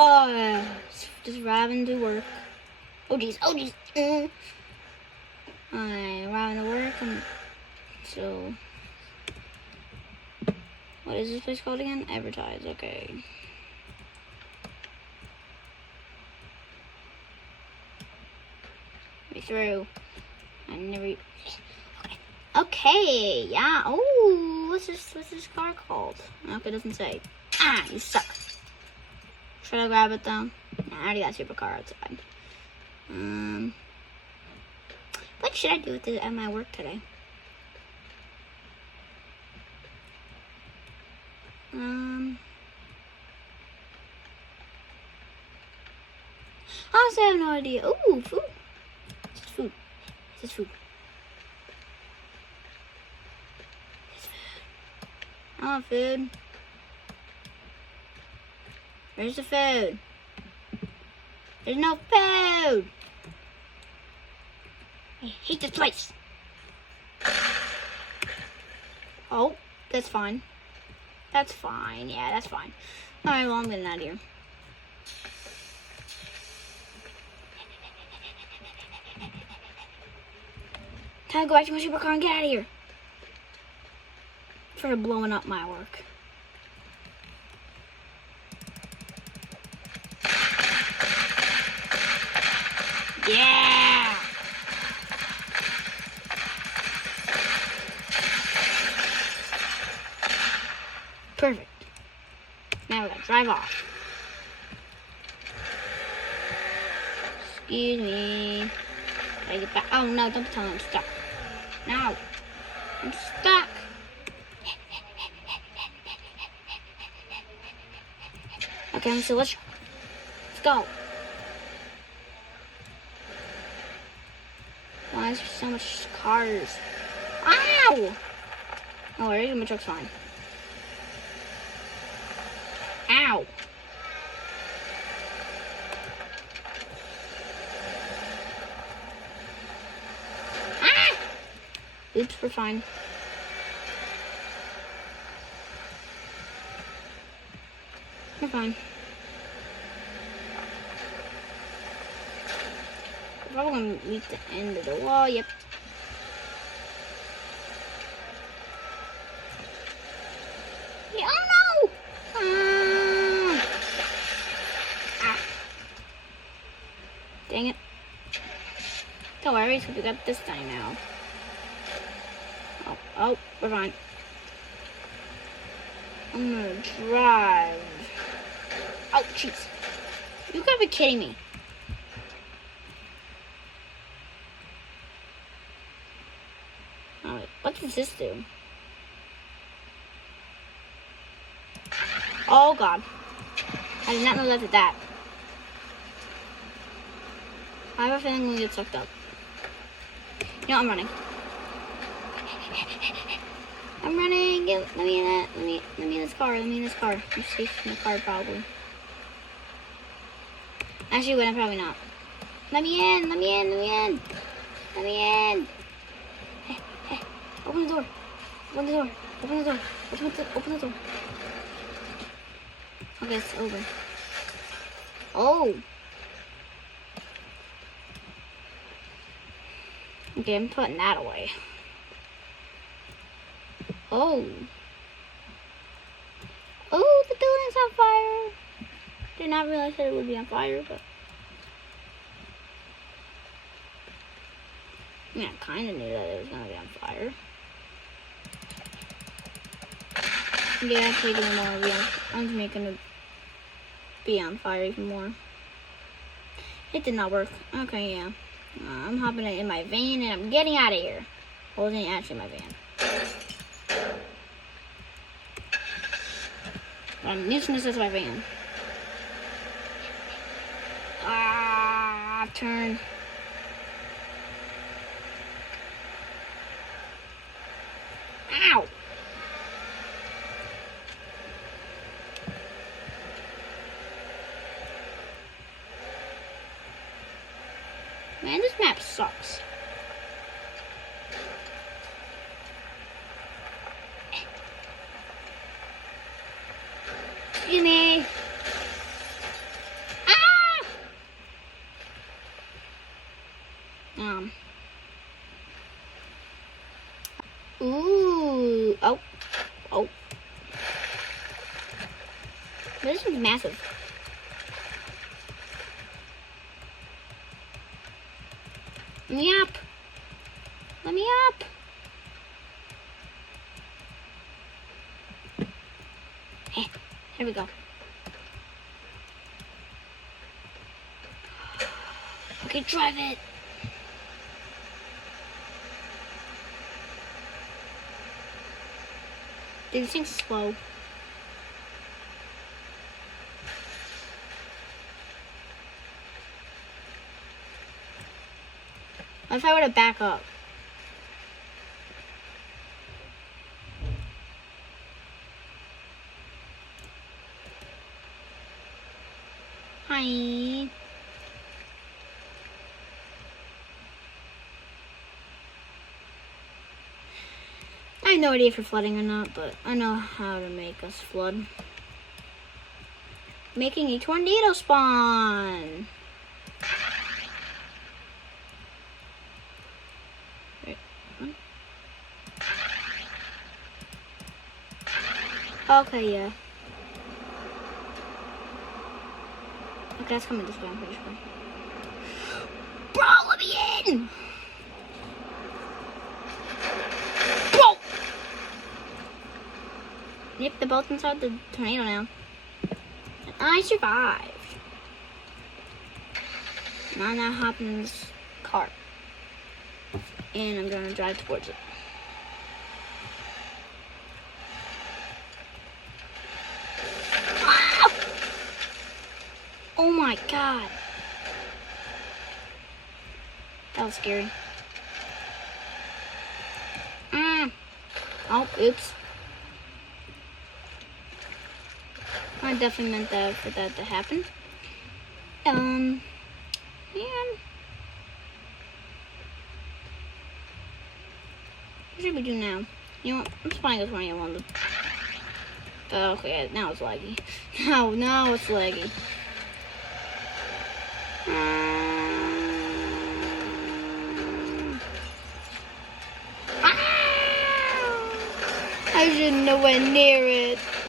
Oh, just driving to work. Oh geez, oh geez. I'm driving to work, and so what is this place called again? Advertise. Okay. Be through. I never. Okay, yeah. Oh, what's this car called? Okay, it doesn't say. Ah, you suck. Should I grab it though? Nah, I already got a supercar outside. What should I do with it at my work today? Honestly, I have no idea. Ooh, food. This is food. This is food. I want food. Where's the food? There's no food. I hate this place. Oh, that's fine. That's fine. Yeah, that's fine. Alright, well, I'm getting out of here. Time to go back to my supercar and get out of here. For blowing up my work. Yeah! Perfect. Now we gotta drive off. Excuse me. Gotta get back. Oh no, don't tell me I'm stuck. No. I'm stuck. Okay, so let's go. Why is there so much cars? Ow! Oh, wait, my truck's fine. Ow! Ah! Oops, we're fine. We're fine. We're probably gonna meet the end of the wall. Yep. Yeah, oh no! Ah. Dang it. Don't worry, we got this time now. Oh, we're fine. I'm gonna drive. Oh, jeez. You gotta be kidding me. Alright, what does this do? Oh, God. I did not know that did that. I have a feeling I'm gonna get sucked up. You know, I'm running. I'm running. Let me in that. Let me in this car. Let me in this car. I'm safe in the car, probably. Actually, wait, I'm probably not. Let me in. Let me in. Let me in. Let me in. Hey, hey. Open the door. Open the door. Open the door. Open the door. Okay, it's over. Oh. Okay, I'm putting that away. Oh. Oh, the building's on fire. Did not realize that it would be on fire, but I mean, I kind of knew that it was gonna be on fire. Yeah, it's making more. I'm making it be on fire even more. It did not work. Okay, yeah. I'm hopping in my van and I'm getting out of here. Well, it wasn't actually my van. But I'm using this as my van. Ah, turn. Ow! Man, this map sucks. Excuse me. bomb. Ooh. Oh. Oh. This one's massive. Let me up. Let me up. Hey, here we go. Okay, drive it. Dude, this thing's slow. What if I were to back up? Hi. I have no idea if you're flooding or not, but I know how to make us flood. Making a tornado spawn. Okay, yeah. Okay, that's coming this way, I'm pretty sure. Bro, let me in! Bro! Yep, they're both inside the tornado now. And I survived. Now I'm gonna hop in this car. And I'm gonna drive towards it. Ah! Oh my god. That was scary. Oh, oops. I definitely meant that for that to happen. Yeah. What should we do now? You know what? I'm spawning this one I wanted. Okay, now it's laggy. Now it's laggy. I shouldn't have went near it.